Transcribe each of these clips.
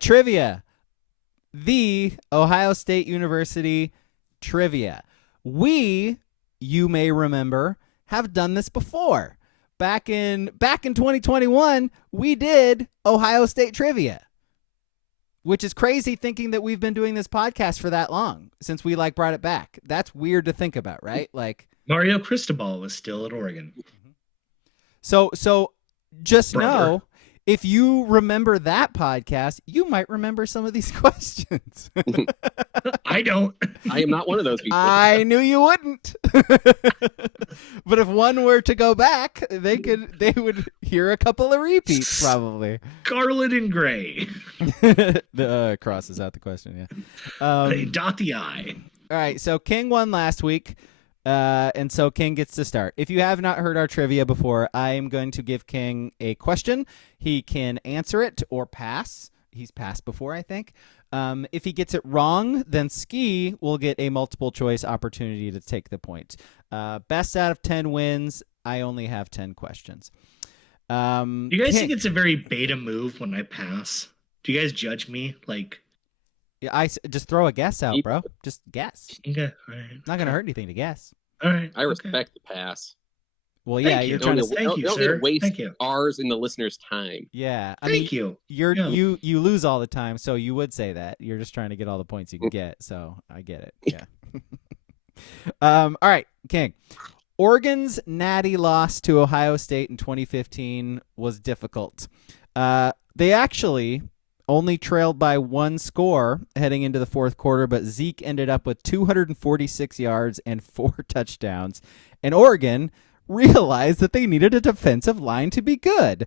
Trivia. The Ohio State University trivia. You may remember, have done this before. Back in 2021, we did Ohio State trivia, which is crazy thinking that we've been doing this podcast for that long since we brought it back. That's weird to think about, right? Mario Cristobal was still at Oregon. So just know, if you remember that podcast, you might remember some of these questions. I don't. I am not one of those people. I knew you wouldn't. But if one were to go back, they would hear a couple of repeats probably. Scarlet and gray. The crosses out the question, yeah. They dot the I. All right, so King won last week. And so King gets to start. If you have not heard our trivia before, I am going to give King a question. He can answer it or pass. He's passed before, I think. If he gets it wrong, then Ski will get a multiple choice opportunity to take the point. Best out of 10 wins. I only have 10 questions. Do you guys think it's a very beta move when I pass? Do you guys judge me? Yeah, I just throw a guess out, bro. Just guess. Okay, all right. Not going to hurt anything to guess. All right. I respect the pass. Well, yeah, you're trying to thank you, sir. Waste Thank you. ours and the listeners' time. Yeah, Thank you. You lose all the time, so you would say that. You're just trying to get all the points you can get, so I get it. Yeah. All right, King. Oregon's natty loss to Ohio State in 2015 was difficult. They actually only trailed by one score heading into the fourth quarter, but Zeke ended up with 246 yards and 4 touchdowns, and Oregon realized that they needed a defensive line to be good.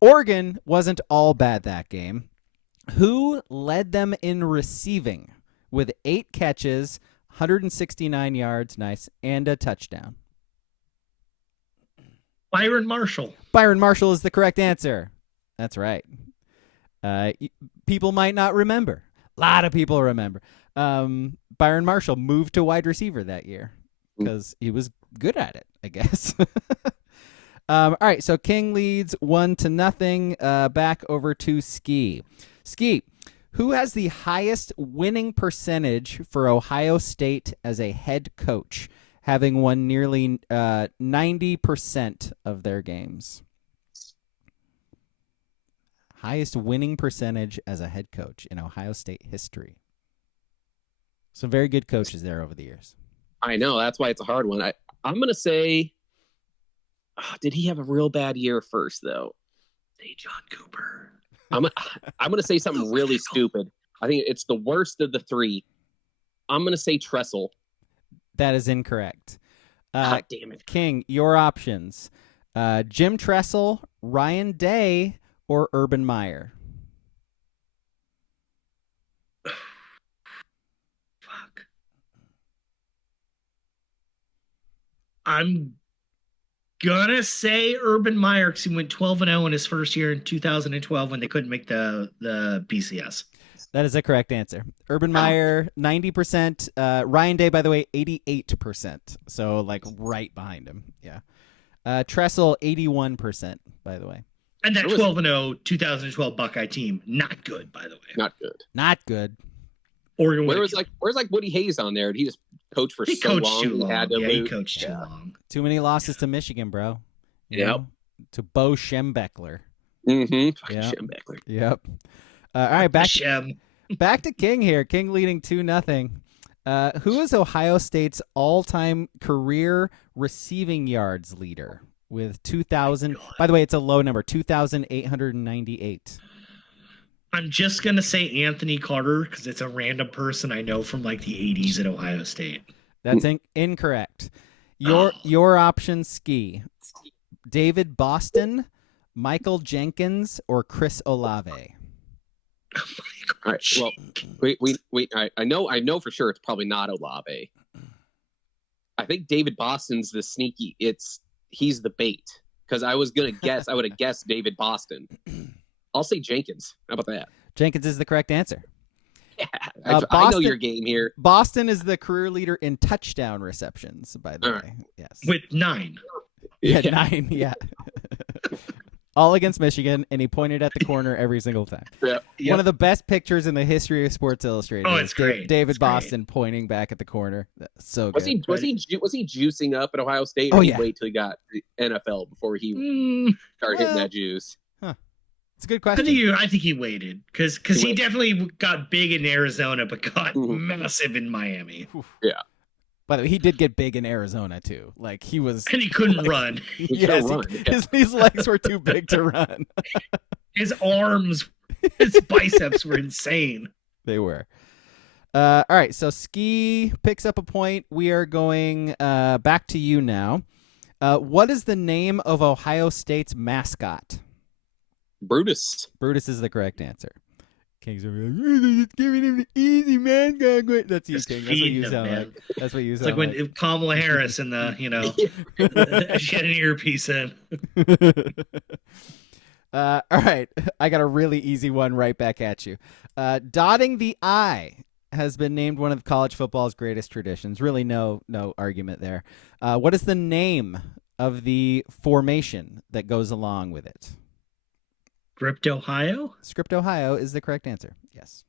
Oregon wasn't all bad that game. Who led them in receiving with 8 catches, 169 yards, nice, and a touchdown? Byron Marshall. Byron Marshall is the correct answer. That's right. People might not remember. A lot of people remember. Byron Marshall moved to wide receiver that year because he was good at it, I guess. All right, so King leads 1-0. Back over to Ski. Ski, who has the highest winning percentage for Ohio State as a head coach, having won nearly 90% of their games? Highest winning percentage as a head coach in Ohio State history. Some very good coaches there over the years. I know. That's why it's a hard one. I'm going to say, did he have a real bad year first, though? Say John Cooper. I'm going to say something really stupid. I think it's the worst of the 3. I'm going to say Tressel. That is incorrect. God damn it. King, your options. Jim Tressel, Ryan Day, or Urban Meyer? Fuck. I'm gonna say Urban Meyer because he went 12-0 in his first year in 2012 when they couldn't make the BCS. That is a correct answer. Urban Meyer, 90%. Ryan Day, by the way, 88%. So, right behind him. Yeah. Tressel, 81%, by the way. And that 12-0 2012 Buckeye team, not good, by the way. Not good. Not good. Oregon. Where's Woody Hayes on there? Did he just coach for so long? Too long. Had to He lose? coached too long. Too many losses to Michigan, bro. Yep. To Bo Schembechler. Mm-hmm. Yep. Schembechler. Yep. All right, back to King here. King leading 2-0. Who is Ohio State's all-time career receiving yards leader with 2,000? By the way, it's a low number, 2,898. I'm just going to say Anthony Carter because it's a random person I know from the 80s at Ohio State. That's incorrect. Your options, Ski. David Boston, Michael Jenkins, or Chris Olave? Oh All right. Well, wait. I know for sure it's probably not Olave. I think David Boston's the sneaky. He's the bait because I was gonna guess. I would have guessed David Boston. I'll say Jenkins. How about that? Jenkins is the correct answer. Yeah, I know your game here. Boston is the career leader in touchdown receptions. By the way, yes, with 9. Yeah, 9. Yeah. all against Michigan, and he pointed at the corner every single time. Yeah. Yep. One of the best pictures in the history of Sports Illustrated. Oh, is it's great. David It's great. Boston pointing back at the corner. So Was good. he juicing up at Ohio State? Or Oh, did yeah. he wait till he got the NFL before he Mm, started hitting that juice? It's a good I question. think he waited because he definitely got big in Arizona, but got massive in Miami, Yeah. By the way, he did get big in Arizona too. Like he was, and he couldn't run. yes, run. his legs were too big to run. His arms, his biceps were insane. They were. All right, so Ski picks up a point. We are going back to you now. What is the name of Ohio State's mascot? Brutus. Brutus is the correct answer. King's gonna be like, just giving him the easy mascot. That's you, Just King. That's what feed you him, sound man. like. That's what you It's sound like when Kamala Harris and the she had an earpiece in. All right, I got a really easy one right back at you. Dotting the I has been named one of college football's greatest traditions. Really, no argument there. What is the name of the formation that goes along with it? Gripped Ohio? Script Ohio is the correct answer. Yes.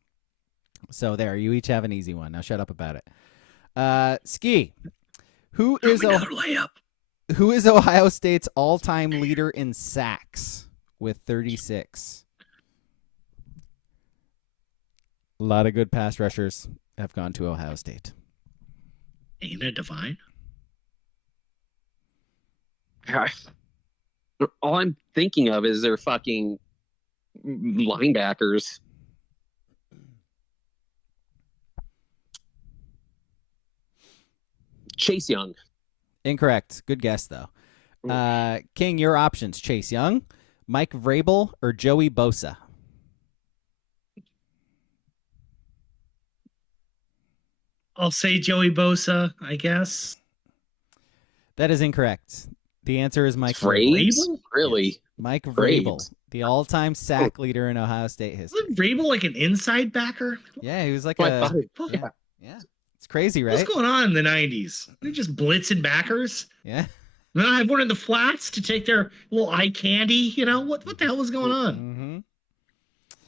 So there, you each have an easy one. Now shut up about it. Ski, who is Another layup. who is Ohio State's all-time leader in sacks with 36? A lot of good pass rushers have gone to Ohio State. Dana Devine? All I'm thinking of is their fucking linebackers. Chase Young. Incorrect. Good guess, though. King, your options: Chase Young, Mike Vrabel, or Joey Bosa. I'll say Joey Bosa, I guess. That is incorrect. The answer is Mike Vrabel? Vrabel. Really? Yes. Mike Vrabel, Vrabes. the all-time sack leader in Ohio State history. Wasn't Vrabel like an inside backer? Yeah, he was like I thought yeah. It's crazy, right? What's going on in the 90s? They're just blitzing backers. Yeah. Then I have one in the flats to take their little eye candy. What the hell was going on?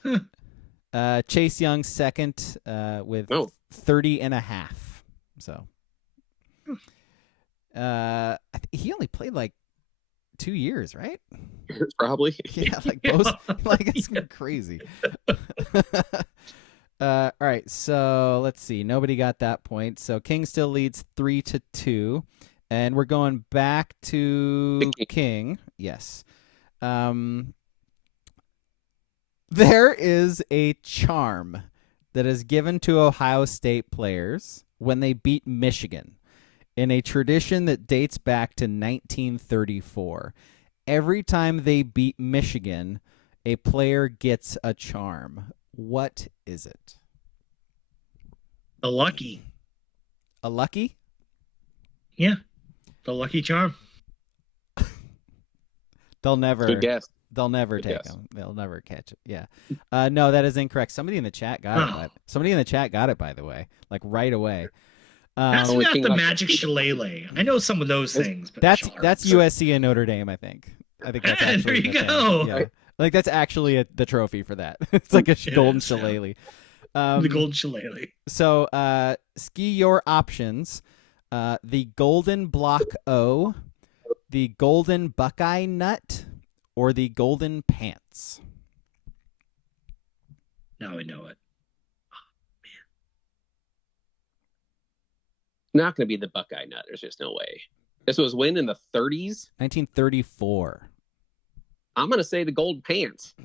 Mm-hmm. Chase Young second with 30 and a half. So he only played like 2 years, right? Probably. Yeah, like both. Like it's crazy. All right, so let's see. Nobody got that point. So King still leads 3-2, and we're going back to King. Yes. There is a charm that is given to Ohio State players when they beat Michigan in a tradition that dates back to 1934. Every time they beat Michigan, a player gets a charm. What is it? The lucky. A lucky? Yeah. The lucky charm. They'll never. Good guess. They'll never Good take guess. them. They'll never catch it. Yeah. No, that is incorrect. Somebody in the chat got it. Somebody in the chat got it, by the way, like right away. That's only not thing the like- magic shillelagh. I know some of those things. But That's charms. USC and Notre Dame, I think. I think that's Ah, actually there you the thing. go. Yeah. Like that's actually the trophy for that. It's like a It golden is, yeah. shillelagh. The gold shillelagh. So, Ski, your options: the golden block O, the golden Buckeye nut, or the golden pants. Now I know it. Not going to be the Buckeye nut. There's just no way. This was when in the 30s. 1934. I'm going to say the gold pants.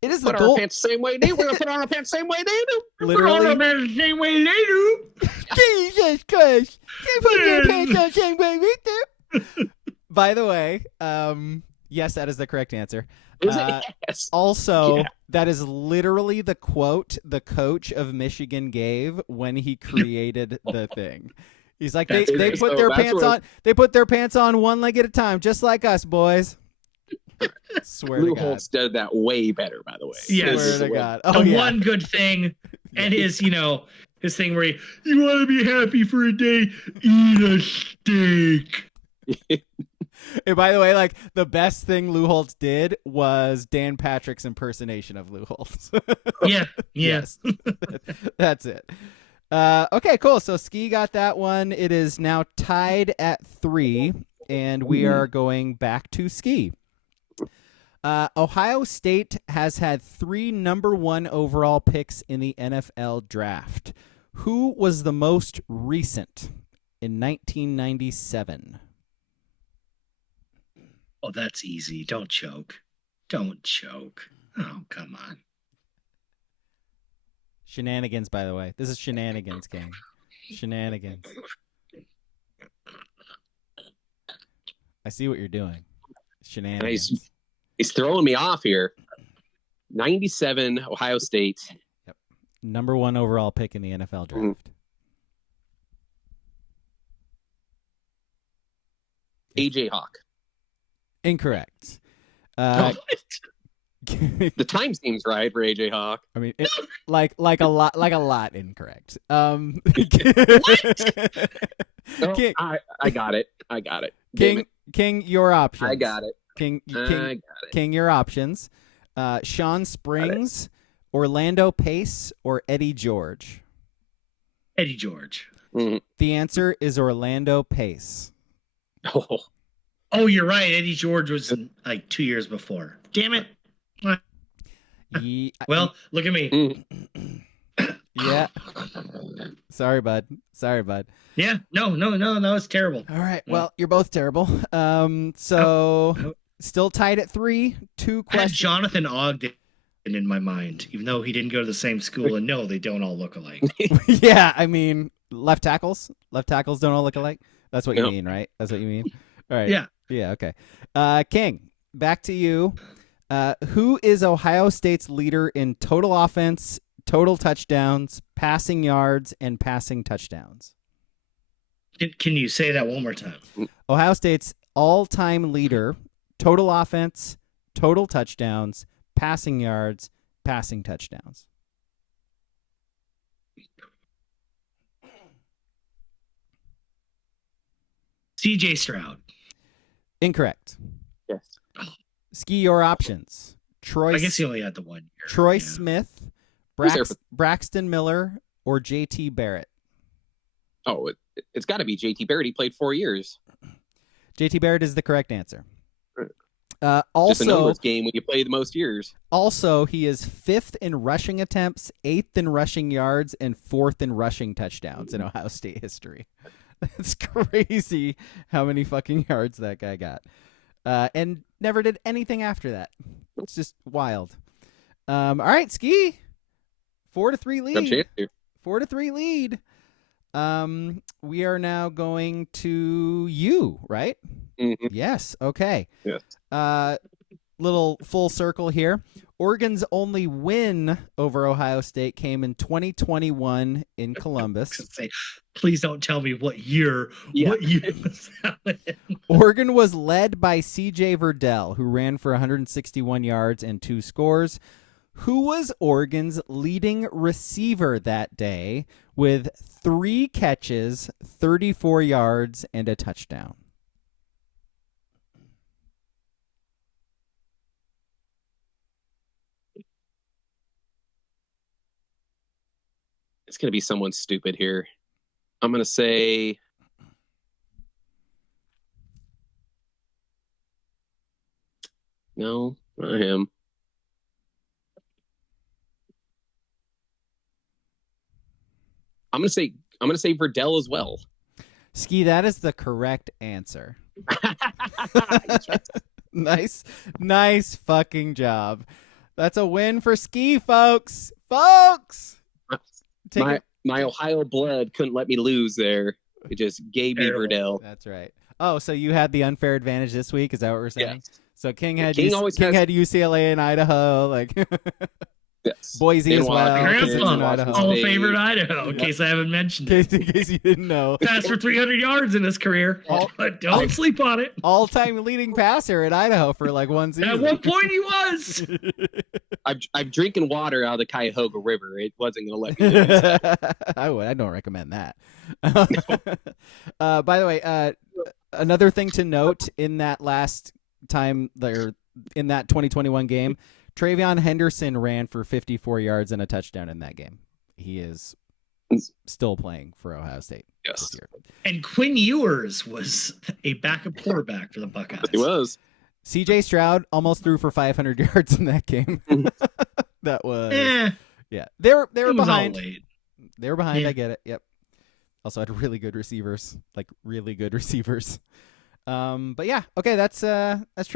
It is the Put our gold. pants the same way they do. We're going to put on our pants the same way they do. Literally. the same way they do. Jesus Christ! They put their pants on the same way we do. By the way, yes, that is the correct answer. Is it? Yes. Also, Yeah. that is literally the quote the coach of Michigan gave when he created the thing. He's like, they That's put great. their So that's pants where- on. They put their pants on one leg at a time, just like us, boys. Swear to Lou God. Holtz did that way better, by the way. Yes. Swear to God. Oh The yeah. one good thing, and his thing where you want to be happy for a day, eat a steak. And by the way, like the best thing Lou Holtz did was Dan Patrick's impersonation of Lou Holtz. Yeah. Yes. That's it. Okay, cool. So Ski got that one. It is now tied at 3, and we are going back to Ski. Ohio State has had 3 number 1 overall picks in the NFL draft. Who was the most recent in 1997? Oh, that's easy. Don't choke. Don't choke. Oh, come on. Shenanigans, by the way. This is shenanigans, King. Shenanigans. I see what you're doing. Shenanigans. He's throwing me off here. 97, Ohio State. Yep. Number 1 overall pick in the NFL draft. AJ Hawk. Incorrect. The time seems right for AJ Hawk. I mean, like a lot incorrect. No, King, I got it. King, your options. I got it. King, your options. Sean Springs, Orlando Pace, or Eddie George? Eddie George. Mm-hmm. The answer is Orlando Pace. Oh, you're right. Eddie George was like 2 years before. Damn it. Well, look at me. Yeah. Sorry, bud. Yeah. No. That was terrible. All right. Well, you're both terrible. So still tied at 3. 2 I had questions. Jonathan Ogden in my mind, even though he didn't go to the same school. And no, they don't all look alike. Yeah, I mean, left tackles don't all look alike. That's what you mean, right? That's what you mean. All right. Yeah. Okay. King, back to you. Who is Ohio State's leader in total offense, total touchdowns, passing yards, and passing touchdowns? Can you say that one more time? Ohio State's all-time leader, total offense, total touchdowns, passing yards, passing touchdowns. CJ Stroud. Incorrect. Yes. Ski, your options. I guess he only had the 1 year. Troy Smith, Braxton Miller, or JT Barrett? Oh, it's got to be JT Barrett. He played 4 years. JT Barrett is the correct answer. Just a numbers game when you play the most years. Also, he is 5th in rushing attempts, 8th in rushing yards, and 4th in rushing touchdowns in Ohio State history. It's crazy how many fucking yards that guy got. And never did anything after that. It's just wild. All right, Ski. 4-3 lead. 4-3 lead. We are now going to you, right? Mm-hmm. Yes. Okay. Yes. Little full circle here. Oregon's only win over Ohio State came in 2021 in Columbus. Please don't tell me what year. Yeah. What year was that in? Oregon was led by C.J. Verdell, who ran for 161 yards and 2 scores. Who was Oregon's leading receiver that day with 3 catches, 34 yards, and a touchdown? It's going to be someone stupid here. I'm going to say no, not him. I'm going to say Verdell as well. Ski, that is the correct answer. Nice fucking job. That's a win for Ski, folks. My Ohio blood couldn't let me lose there. It just gave me Verdell. That's right. Oh, so you had the unfair advantage this week? Is that what we're saying? Yes. So King had King had UCLA and Idaho. Like, Yes. Boise In as well. Washington, 'cause it's in Grandpa, Idaho. Hall of State. Famer in Idaho, in case I haven't mentioned it. In case you didn't know. Passed for 300 yards in his career, but don't sleep on it. All-time leading passer at Idaho for like one season. At one point he was. I'm drinking water out of the Cuyahoga River. It wasn't going to let me live. I don't recommend that. By the way, another thing to note in that last time there in that 2021 game, Travion Henderson ran for 54 yards and a touchdown in that game. He is still playing for Ohio State this year. And Quinn Ewers was a backup quarterback for the Buckeyes. He was. CJ Stroud almost threw for 500 yards in that game. That was yeah. They were behind. They were behind. I get it. Yep. Also had really good receivers, like really good receivers. But yeah, okay, that's